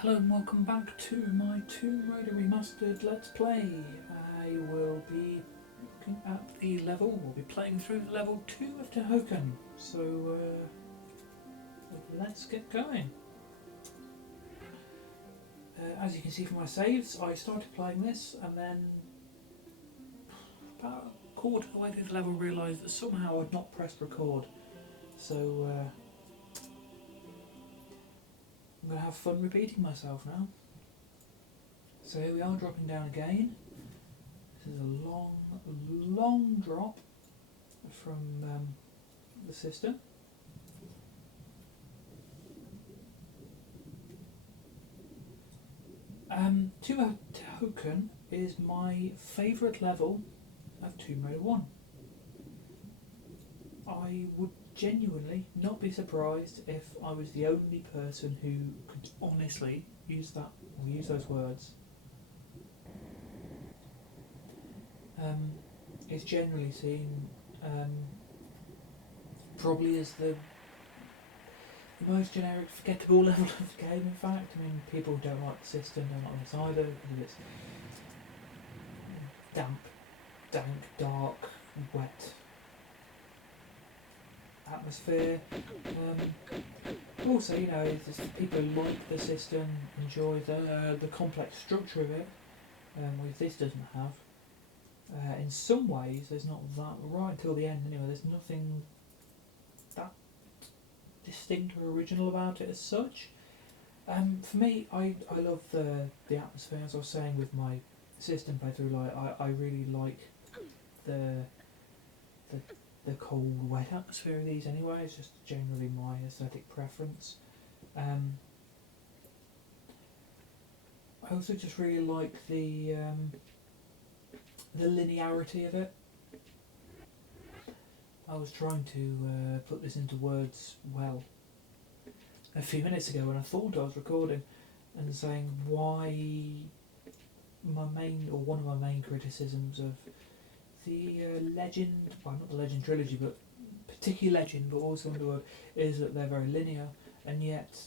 Hello and welcome back to my Raider Remastered Let's Play. I will be looking at the level, we'll be playing through level 2 of Tihocan. So let's get going. As you can see from my saves, I started playing this and then about a quarter of the way through the level realised that somehow I'd not pressed record. So I'm going to have fun repeating myself now. So here we are, dropping down again. This is a long drop from the system. Tihocan is my favourite level of Tomb Raider 1. I would genuinely not be surprised if I was the only person who could honestly use those words. It's generally seen probably as the most generic, forgettable level of the game. In fact, I mean, people who don't like the system don't like this either because it's damp, dank, dark, wet atmosphere. Also, it's just people who like the system, enjoy the complex structure of it, which this doesn't have. In some ways, there's not that, right until the end anyway, there's nothing that distinct or original about it as such. For me, I love the atmosphere, as I was saying with my system playthrough. I really like the cold, wet atmosphere of these anyway. It's just generally my aesthetic preference. I also just really like the linearity of it. I was trying to put this into words a few minutes ago when I thought I was recording, and saying why one of my main criticisms of the Legend, well, not the Legend trilogy, but particularly Legend, but also Underworld, is that they're very linear, and yet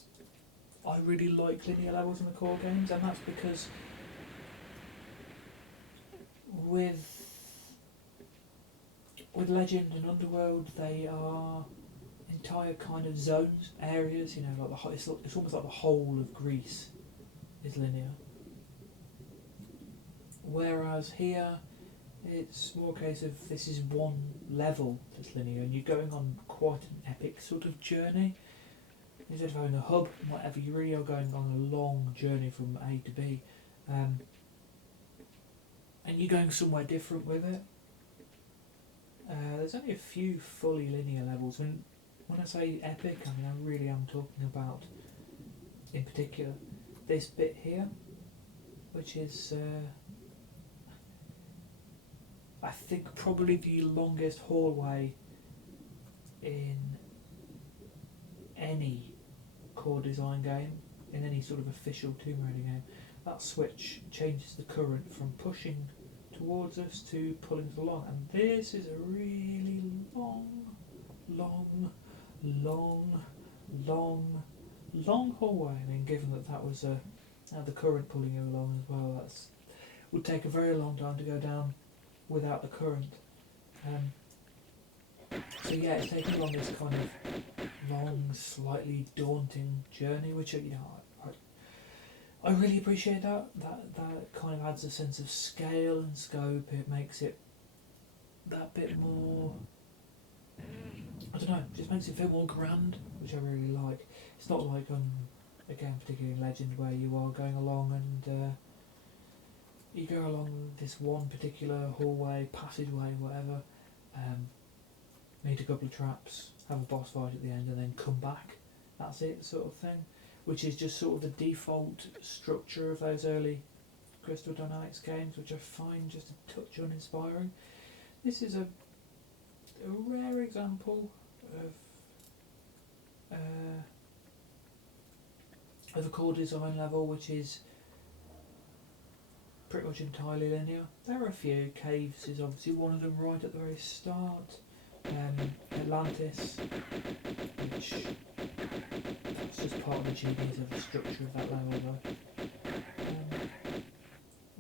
I really like linear levels in the core games, and that's because with Legend and Underworld, they are entire kind of zones, areas. Like it's almost like the whole of Greece is linear. Whereas here, it's more a case of this is one level that's linear, and you're going on quite an epic sort of journey. Instead of having a hub, whatever, you really are going on a long journey from A to B, and you're going somewhere different with it. There's only a few fully linear levels. When I say epic, I mean I really am talking about, in particular, this bit here, which is I think probably the longest hallway in any core design game, in any sort of official Tomb Raider game. That switch changes the current from pushing towards us to pulling us along, and this is a really long hallway. I mean, given that was the current pulling you along as well, that would take a very long time to go down without the current. So yeah, it's taken on this kind of long, slightly daunting journey, which I really appreciate that kind of adds a sense of scale and scope. It makes it that bit more, I don't know, just makes it feel more grand, which I really like. It's not like again, particularly in Legend, where you are going along and you go along this one particular hallway, passageway, whatever, meet a couple of traps, have a boss fight at the end, and then come back. That's it, sort of thing. Which is just sort of the default structure of those early Crystal Dynamics games, which I find just a touch uninspiring. This is a rare example of a core design level which is pretty much entirely linear. There are a few. Caves is obviously one of them right at the very start. Atlantis, which that's just part of the genius of the structure of that level though.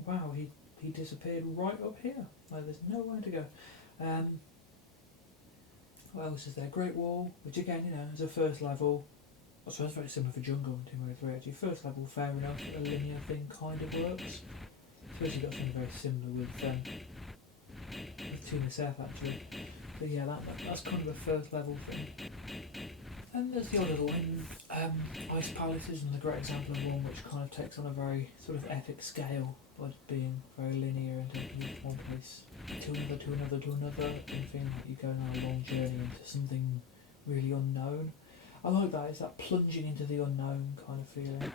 Wow, he disappeared right up here. Like there's nowhere to go. What else is there? Great Wall, which again, is a first level. I suppose it's very similar for Jungle and Tomb Raider 3 actually. First level, fair enough, a linear thing kind of works. Suppose you've got something very similar with Tomb SF actually. But yeah, that's kind of a first level thing. And there's the odd little one, Ice Palaces, and the great example of one which kind of takes on a very sort of epic scale by being very linear and taking you from one place to another, to another, to another, and feeling like you're going on a long journey into something really unknown. I like that, it's that plunging into the unknown kind of feeling.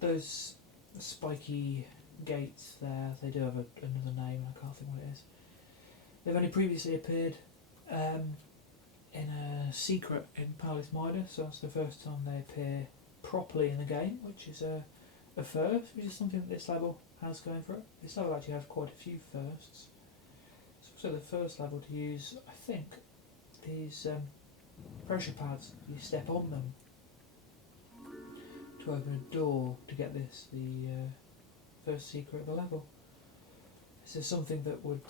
Those spiky gates there, they do have another name, I can't think what it is. They've only previously appeared in a secret in Palace Midas, so that's the first time they appear properly in the game, which is a first, which is something that this level has going for it. This level actually has quite a few firsts. It's also the first level to use, I think, these pressure pads. You step on them to open a door to get this, the first secret of the level. This is something that would,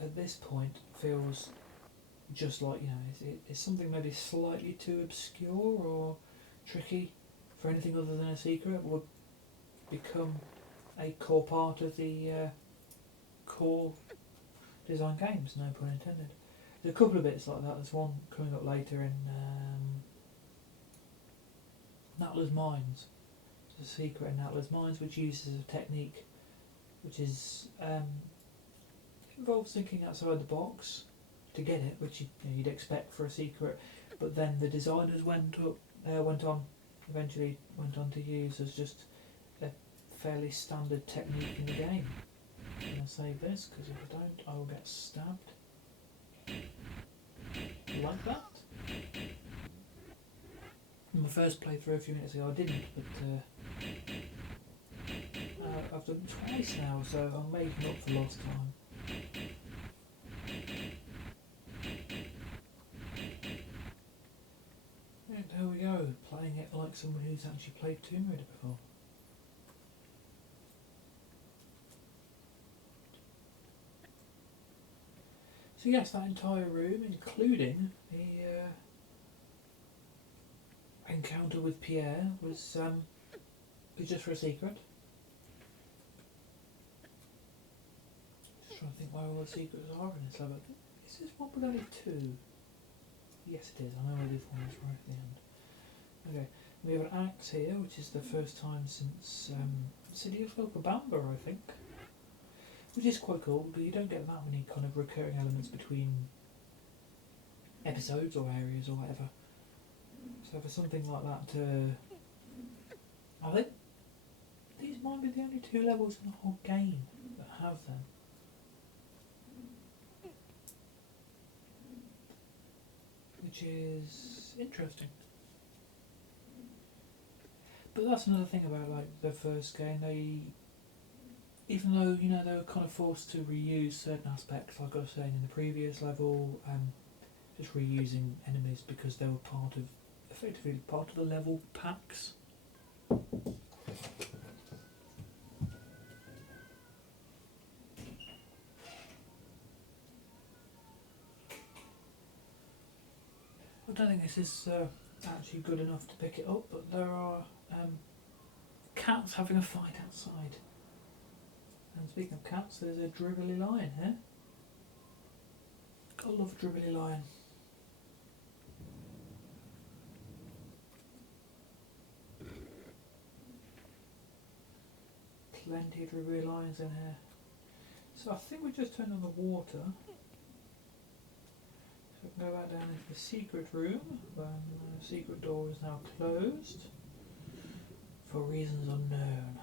at this point, feels just like, it's something maybe slightly too obscure or tricky for anything other than a secret, would become a core part of the core design games, no pun intended. There's a couple of bits like that. There's one coming up later in Natla's Mines. There's a secret in Natla's Mines which uses a technique which is involves thinking outside the box to get it, which you'd expect for a secret, but then the designers eventually went on to use as just a fairly standard technique in the game. I'm going to save this because if I don't, I will get stabbed. Like that. In my first playthrough a few minutes ago I didn't, but I've done it twice now, so I'm making up for lost time. And there we go, playing it like someone who's actually played Tomb Raider before. So yes, that entire room, including the encounter with Pierre, was just for a secret. Just trying to think where all the secrets are in this level. Is this one with only two? Yes it is, I know where this one is right at the end. Okay, we have an axe here, which is the first time since City of Copacabana, I think. Which is quite cool, but you don't get that many kind of recurring elements between episodes or areas or whatever. So for something like that to... I think these might be the only two levels in the whole game that have them. Which is interesting. But that's another thing about like the first game, even though they were kind of forced to reuse certain aspects, like I was saying in the previous level, just reusing enemies because they were effectively part of the level packs. I don't think this is actually good enough to pick it up, but there are cats having a fight outside. And speaking of cats, there's a dribbly lion here. Gotta love a dribbly lion. Plenty of dribbly lions in here. So I think we just turned on the water. So we can go back down into the secret room. The secret door is now closed for reasons unknown.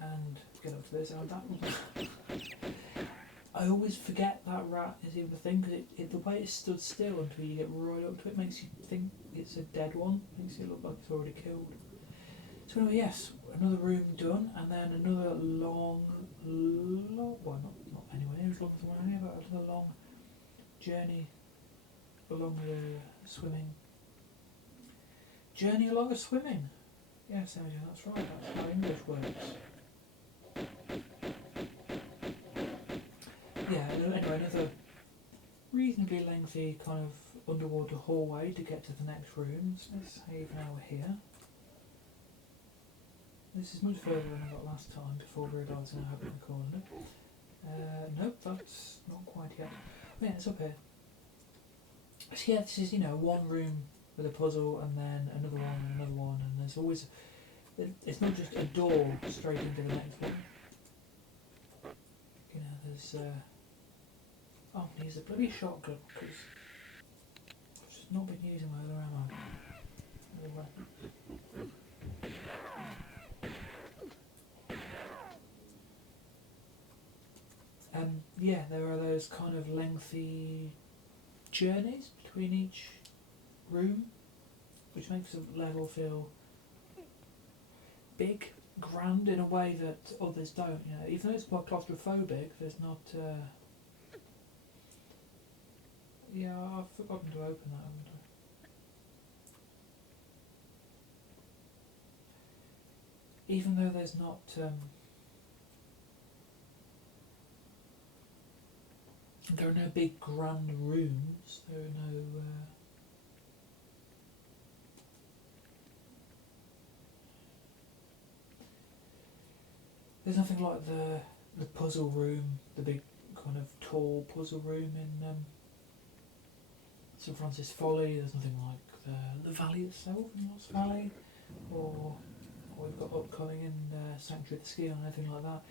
And get up to this. I always forget that rat is even a thing because the way it stood still until you get right up to it makes you think it's a dead one. Makes it look like it's already killed. So anyway, yes, another room done, and then another long, well, not anywhere near as long as the one here, but another long journey along the swimming. Journey along a swimming. Yes, that's right. That's how English works. Yeah, anyway, another reasonably lengthy kind of underwater hallway to get to the next room. So let's save now we're here. This is much further than I got last time before realising I hadn't recorded it. Nope, that's not quite yet. Oh, yeah, it's up here. So yeah, this is, one room with a puzzle and then another one and another one, and there's always... It's not just a door straight into the next one. There's... Oh, I use a bloody shotgun because I've just not been using my other ammo. Yeah, there are those kind of lengthy journeys between each room, which makes the level feel big, grand in a way that others don't. Even though it's quite claustrophobic, there's not. Yeah, I've forgotten to open that, haven't I? Even though there's not. There are no big grand rooms. There are no. There's nothing like the puzzle room, the big kind of tall puzzle room in St Francis Folly. There's nothing like the Valley itself in Lost Valley, or what we've got upcoming in Sanctuary of the Ski or anything like that.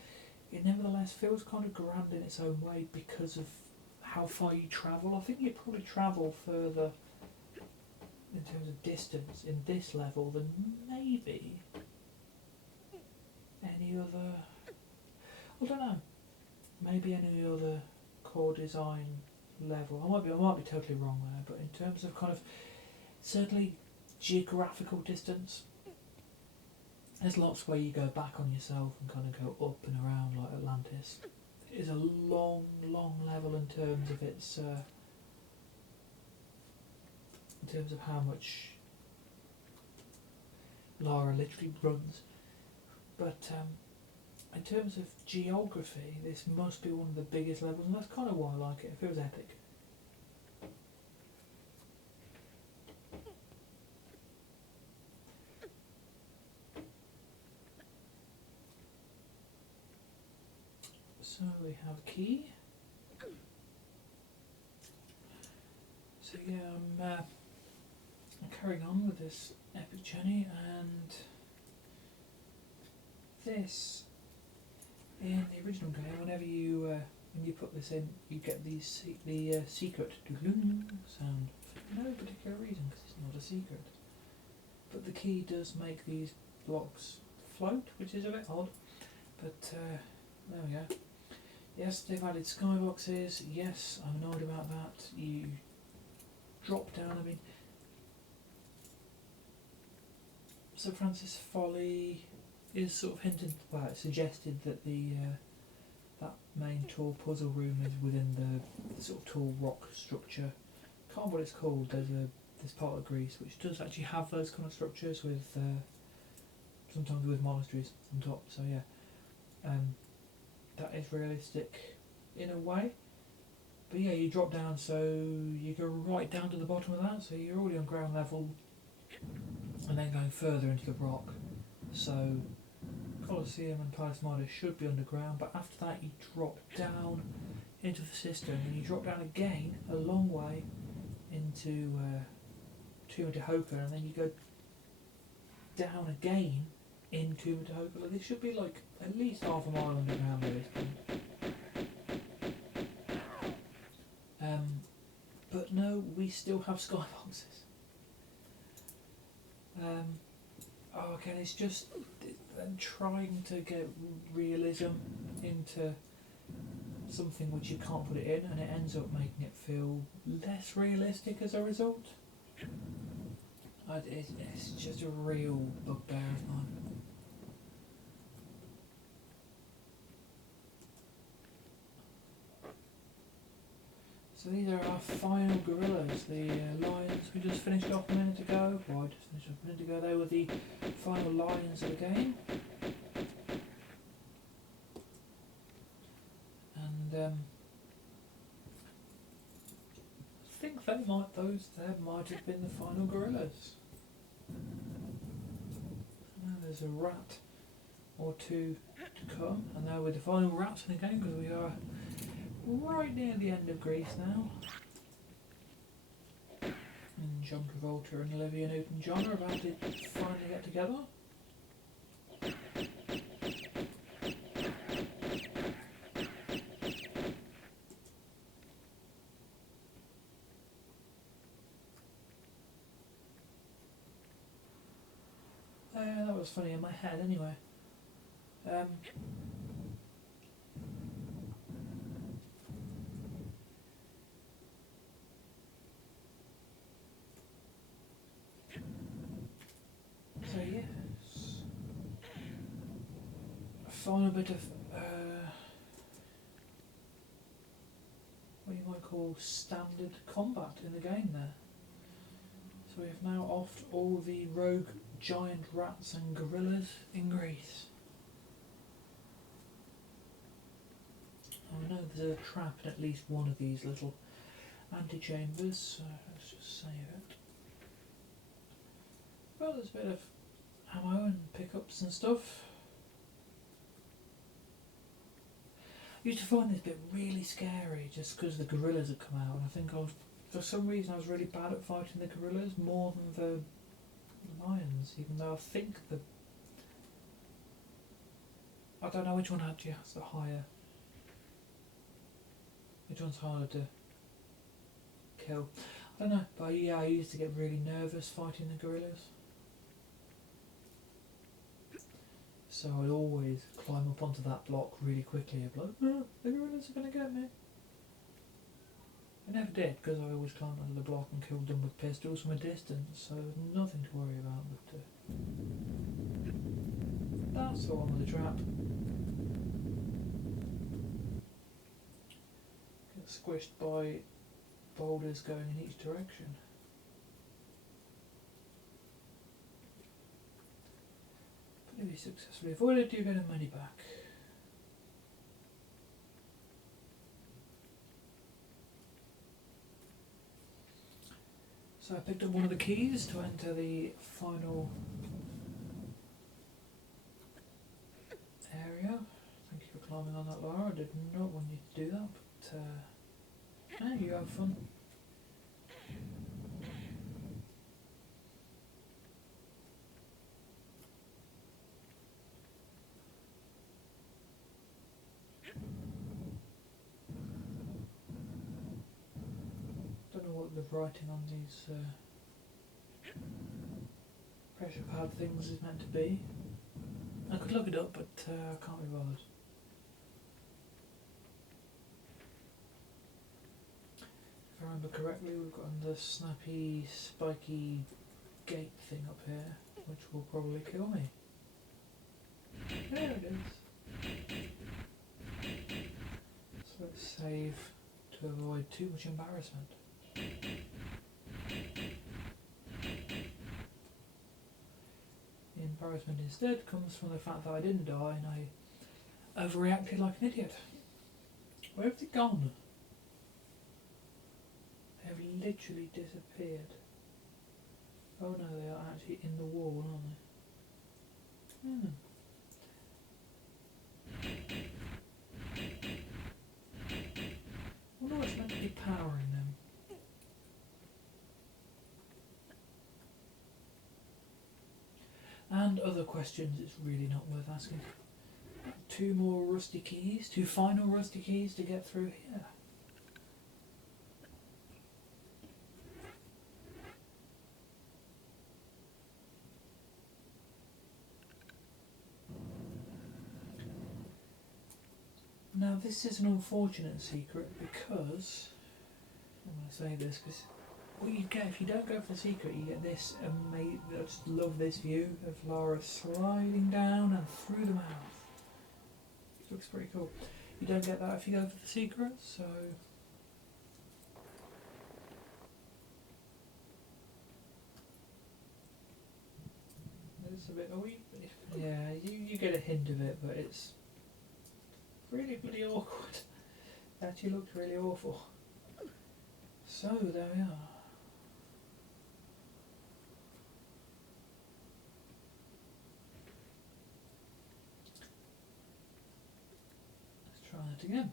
It nevertheless feels kind of grand in its own way because of how far you travel. I think you probably travel further in terms of distance in this level than maybe any other. I don't know. Maybe any other core design level. I might be totally wrong there, but in terms of kind of certainly geographical distance, there's lots where you go back on yourself and kind of go up and around like Atlantis. It is a long, long level in terms of its in terms of how much Lara literally runs. But in terms of geography, this must be one of the biggest levels, and that's kind of why I like it. It feels epic. So we have a key. So yeah, I'm carrying on with this epic journey, and this, in the original game, whenever you when you put this in, you get the secret sound for no particular reason, because it's not a secret. But the key does make these blocks float, which is a bit odd. But there we go. Yes, they've added skyboxes. Yes, I'm annoyed about that. You drop down. I mean, St Francis Folly is sort of hinted. Well, it suggested that the that main tall puzzle room is within the sort of tall rock structure. Can't remember what it's called. There's this part of Greece which does actually have those kind of structures with sometimes with monasteries on top. So yeah. That is realistic in a way, but yeah, you drop down, so you go right down to the bottom of that, so you're already on ground level and then going further into the rock. So Colosseum and Palace Midas should be underground, but after that you drop down into the cistern and you drop down again a long way into Tihocan, and then you go down again into Tihocan. This should be like at least half a mile underground at this point. But no, we still have skyboxes. Again, it's just trying to get realism into something which you can't put it in, and it ends up making it feel less realistic as a result. It's just a real bugbear of mine. So these are our final gorillas, the lions we just finished off a minute ago. Well, I just finished off a minute ago. They were the final lions of the game. And I think those there might have been the final gorillas. Now there's a rat or two to come, and now we're the final rats in the game because we are right near the end of Greece now. And John Travolta and Olivia Newton-John are about to finally get together. That was funny in my head anyway. So yes, a final bit of what you might call standard combat in the game there. So we have now offed all the rogue giant rats and gorillas in Greece. I know there's a trap in at least one of these little antechambers, so let's just save it. Well, there's a bit of ammo and pickups and stuff. I used to find this bit really scary just because the gorillas had come out, and I think for some reason I was really bad at fighting the gorillas more than the lions, even though I think I don't know which one actually has the higher. Which one's harder to kill? I don't know, but yeah, I used to get really nervous fighting the gorillas. So I'd always climb up onto that block really quickly. I'd be like, oh, the gorillas are going to get me. I never did, because I always climbed onto the block and killed them with pistols from a distance, so nothing to worry about. But that's the one with the trap. Get squished by boulders going in each direction. But if you successfully avoid it, you get a money back. So I picked up one of the keys to enter the final area. Thank you for climbing on that, Laura. I did not want you to do that, but yeah, you have fun. Don't know what the writing on these pressure pad things is meant to be. I could look it up, but I can't be bothered. If I remember correctly, we've got the snappy, spiky gate thing up here, which will probably kill me. There it is. So let's save to avoid too much embarrassment. The embarrassment instead comes from the fact that I didn't die and I overreacted like an idiot. Where have they gone? They have literally disappeared. Oh no, they are actually in the wall, aren't they? I wonder what's meant to be powering them. And other questions it's really not worth asking. 2 more rusty keys, 2 final rusty keys to get through here. Now this is an unfortunate secret because I'm going to say this because what you get if you don't go for the secret, you get this amazing. I just love this view of Lara sliding down and through the mouth. It looks pretty cool. You don't get that if you go for the secret, so. It's a bit. Yeah, you get a hint of it, but it's really bloody awkward. It actually looks really awful. So there we are. Let's try it again.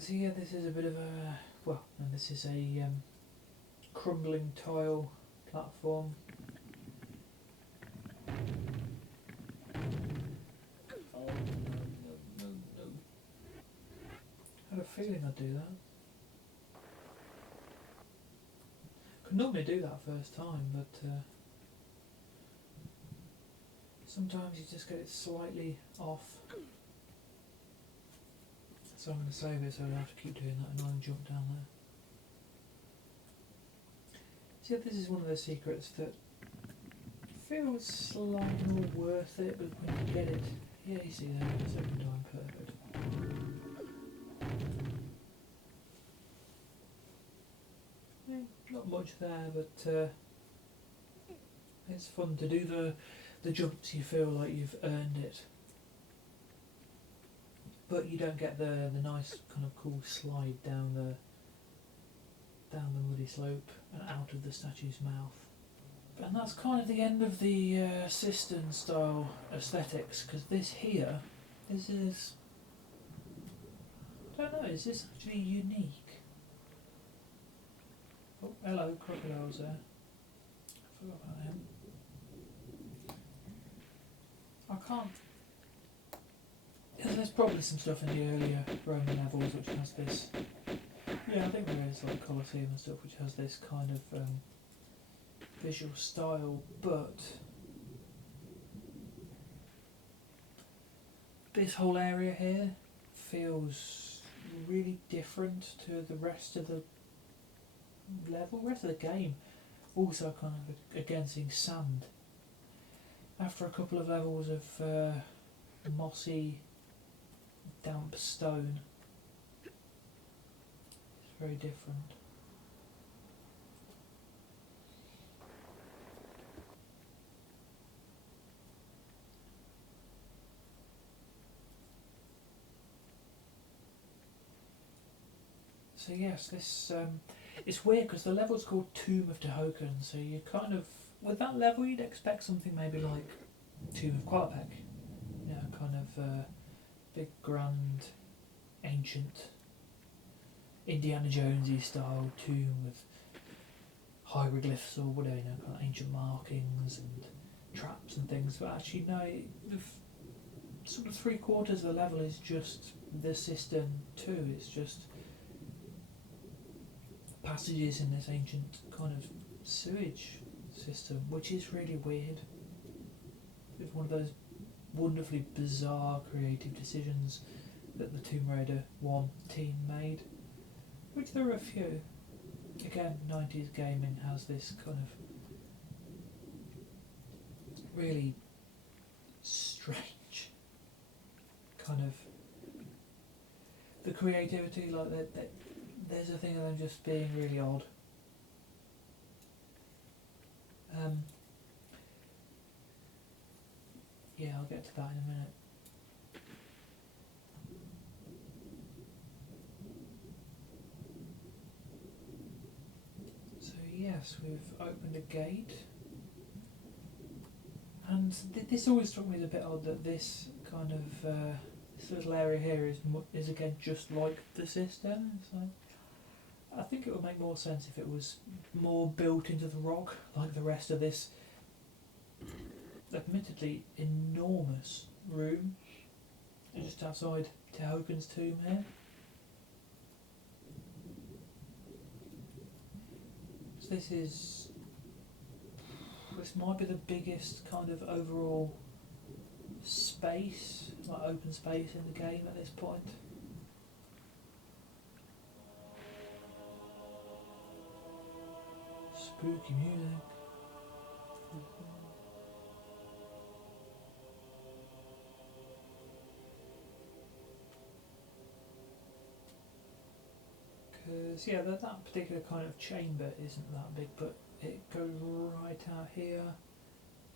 So yeah, this is a bit of a and this is a crumbling tile platform. Oh no. I had a feeling I'd do that. Could normally do that first time, but sometimes you just get it slightly off. So I'm going to save it so I don't have to keep doing that annoying jump down there. See, this is one of the secrets that feels slightly more worth it, but when you get it, yeah, you see there, the second time perfect. Not much there, but it's fun to do the jumps. You feel like you've earned it, but you don't get the nice kind of cool slide down the muddy slope and out of the statue's mouth. And that's kind of the end of the cistern style aesthetics, because this is I don't know, is this actually unique? Oh, hello, crocodile's there. I forgot about him. I can't. Yeah, there's probably some stuff in the earlier Roman levels which has this. Yeah, I think there is, like Colosseum and stuff, which has this kind of visual style, but this whole area here feels really different to the rest of the rest of the game. Also kind of again seeing sand. After a couple of levels of mossy, damp stone, it's very different. So yes, this it's weird because the level's called Tomb of Tihocan, so you kind of, with that level you'd expect something maybe like Tomb of Qualapec, you know, kind of big, grand, ancient, Indiana Jonesy style tomb with hieroglyphs or whatever, you know, kind of ancient markings and traps and things. But actually, no, sort of 3/4 of the level is just the cistern too. It's just passages in this ancient kind of sewage system, which is really weird. It's one of those wonderfully bizarre creative decisions that the Tomb Raider 1 team made, which there are a few. Again, 90s gaming has this kind of really strange kind of the creativity, like that. There's a thing of them just being really odd. Yeah, I'll get to that in a minute. So yes, we've opened a gate, and this always struck me as a bit odd that this kind of this little area here is again just like the cistern. So I think it would make more sense if it was more built into the rock, like the rest of this admittedly enormous room just outside Tihocan's tomb here. So this might be the biggest kind of overall space, like open space in the game at this point. Spooky music. Because yeah, that particular kind of chamber isn't that big, but it goes right out here.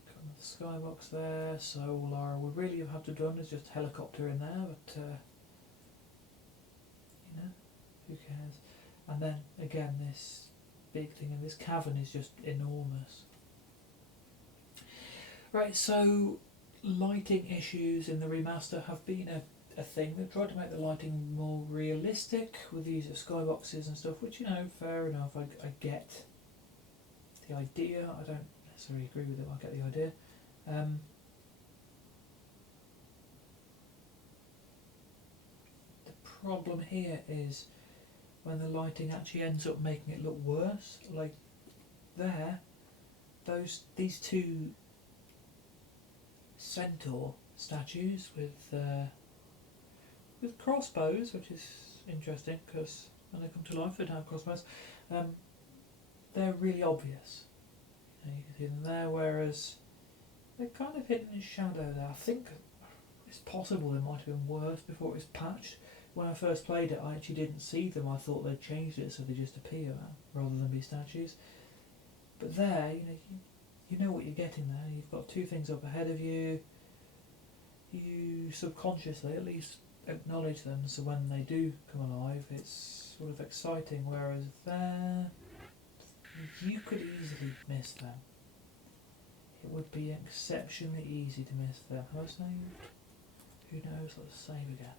Got the skybox there, so all Lara would really have to done is just helicopter in there, but you know, who cares? And then again, this big thing in this cavern is just enormous. Right, so lighting issues in the remaster have been a thing. They've tried to make the lighting more realistic with the use of skyboxes and stuff, which, you know, fair enough. I get the idea. I don't necessarily agree with it. I get the idea. The problem here is when the lighting actually ends up making it look worse. Like there, these two centaur statues with crossbows, which is interesting because when they come to life they don't have crossbows. They're really obvious. You can see them there, whereas they're kind of hidden in shadow there. I think it's possible they might have been worse before it was patched. When I first played it, I actually didn't see them. I thought they'd changed it so they just appear rather than be statues. But there, you know what you're getting there. You've got two things up ahead of you. You subconsciously at least acknowledge them, so when they do come alive, it's sort of exciting. Whereas there, you could easily miss them. It would be exceptionally easy to miss them. Have I saved? Who knows? Let's save again.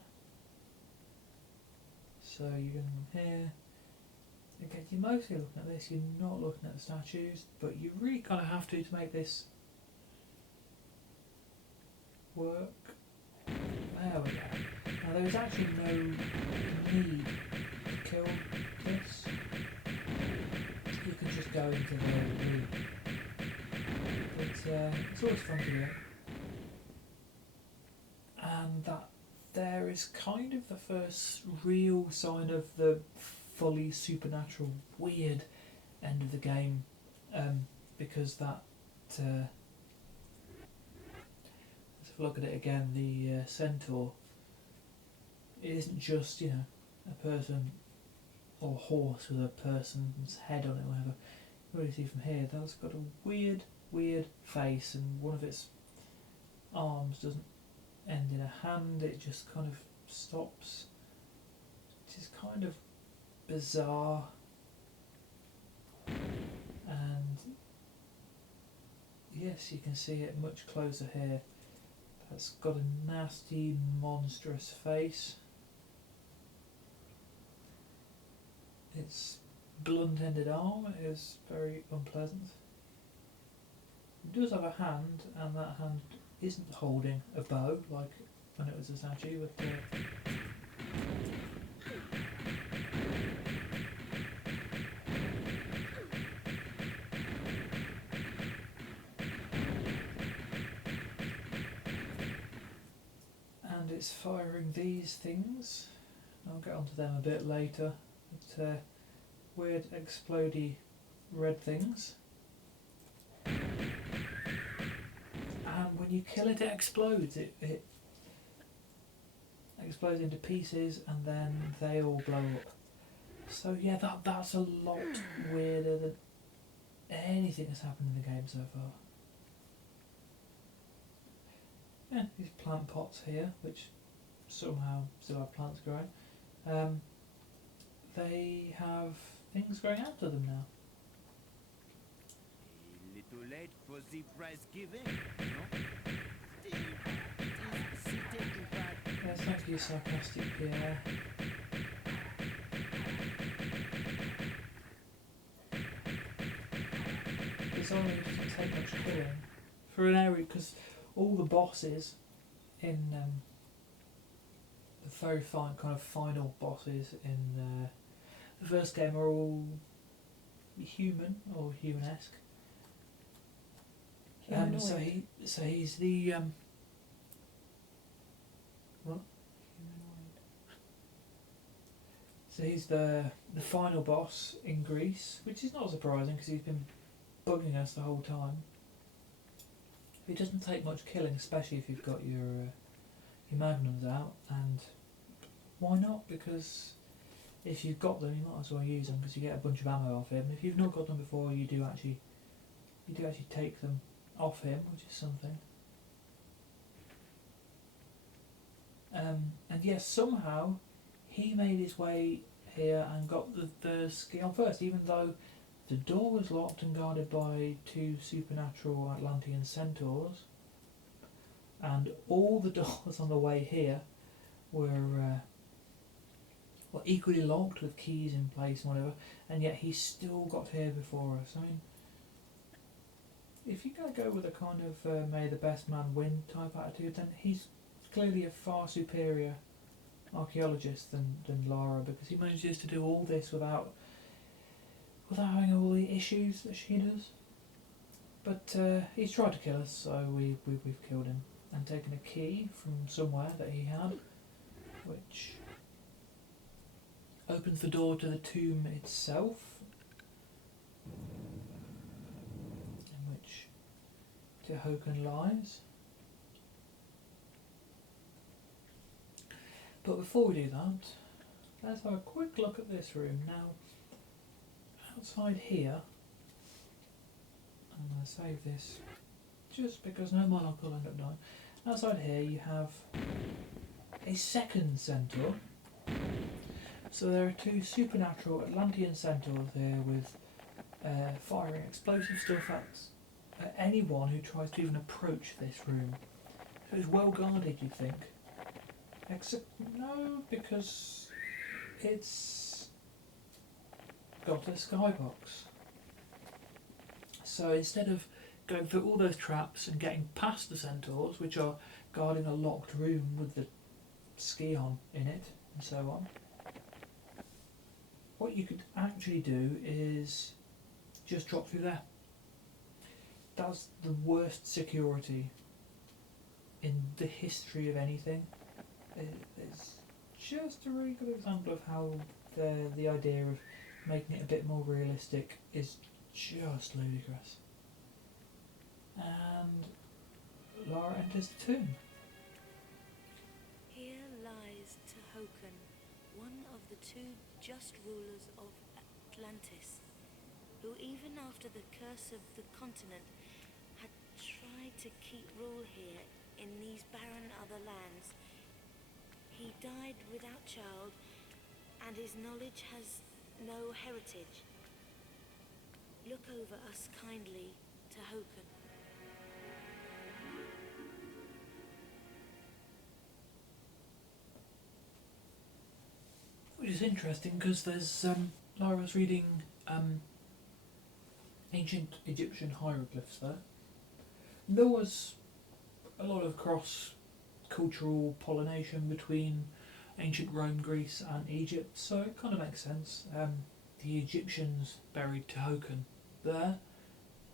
So you're going here. Again, you're mostly looking at this. You're not looking at the statues, but you really kind of have to make this work. There we go. Now there is actually no need to kill this. You can just go into the room. It's always fun to do. And that there is kind of the first real sign of the fully supernatural, weird end of the game, because that. Let's have a look at it again. The centaur. It isn't just a person or a horse with a person's head on it, or whatever. You really see from here that's got a weird face, and one of its arms doesn't end in a hand. It just kind of stops. It is kind of bizarre, and yes, you can see it much closer here. That's got a nasty, monstrous face. Its blunt-ended arm is very unpleasant. It does have a hand, and that hand isn't holding a bow like when it was a statue, but and it's firing these things. I'll get onto them a bit later. But, weird explodey red things. And when you kill it, it explodes. It explodes into pieces, and then they all blow up. So yeah, that's a lot weirder than anything that's happened in the game so far. Yeah, these plant pots here, which somehow still have plants growing. They have things growing out of them now. A little late for the prize giving, no? Yes, thank you, sarcastic Pierre. It's only doesn't take much killing for an area, because all the bosses in the very kind of final bosses in the first game are all human or human-esque. So he's the What? Humanoid. So he's the final boss in Greece, which is not surprising because he's been bugging us the whole time. It doesn't take much killing, especially if you've got your magnums out, and why not? Because if you've got them, you might as well use them because you get a bunch of ammo off him. If you've not got them before, you do actually take them off him, which is something. And yes, somehow he made his way here and got the ski on first, even though the door was locked and guarded by 2 supernatural Atlantean centaurs, and all the doors on the way here were equally locked with keys in place and whatever, and yet he still got here before us. I mean, if you're going to go with a kind of may the best man win type attitude, then he's clearly a far superior archaeologist than Lara, because he manages to do all this without having all the issues that she does. But he's tried to kill us, so we've killed him and taken a key from somewhere that he had, which opens the door to the tomb itself, in which Tihocan lies. But before we do that, let's have a quick look at this room. Now, outside here, I'm going to save this just because no my luck will end up dying. Outside here you have a second centaur. So there are 2 supernatural Atlantean centaurs here with firing explosive stuff at anyone who tries to even approach this room. So it's well guarded, you'd think. Except no, because it's got a skybox. So instead of going through all those traps and getting past the centaurs, which are guarding a locked room with the ski on in it and so on, what you could actually do is just drop through there. That's the worst security in the history of anything. It's just a really good example of how the idea of making it a bit more realistic is just ludicrous. And Lara enters the tomb. Here lies Tihocan, one of the 2 just rulers of Atlantis, who even after the curse of the continent had tried to keep rule here in these barren other lands. He died without child, and his knowledge has no heritage. Look over us kindly, Tihocan. Which is interesting because there's Lara's reading ancient Egyptian hieroglyphs there. There was a lot of cross-cultural pollination between ancient Rome, Greece and Egypt, so it kind of makes sense. The Egyptians buried Tihocan there,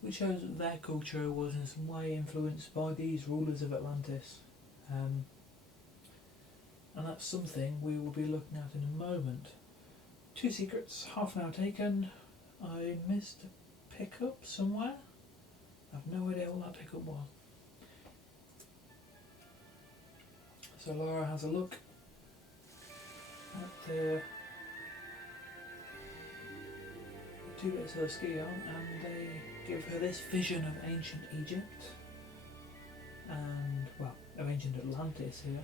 which shows that their culture was in some way influenced by these rulers of Atlantis. And that's something we will be looking at in a moment. 2 secrets, half an hour taken. I missed a pickup somewhere. I have no idea what that pickup was. So Lara has a look at the 2 bits of the ski on, and they give her this vision of ancient Egypt and, well, of ancient Atlantis here.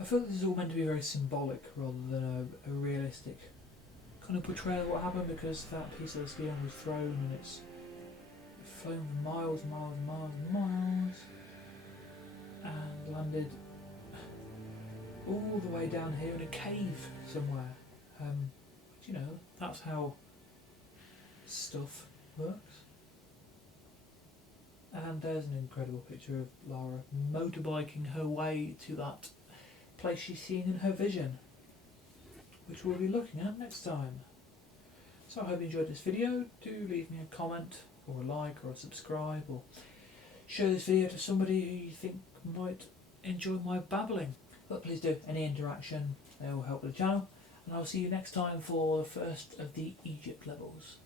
I feel this is all meant to be very symbolic rather than a realistic kind of portrayal of what happened, because that piece of the ski was thrown and it's flown for miles and miles and miles and miles and landed all the way down here in a cave somewhere. You know, that's how stuff works. And there's an incredible picture of Lara motorbiking her way to that place she's seen in her vision. which we'll be looking at next time. So I hope you enjoyed this video. Do leave me a comment or a like or a subscribe, or share this video to somebody who you think might enjoy my babbling. But please do, any interaction, they will help the channel. And I'll see you next time for the first of the Egypt levels.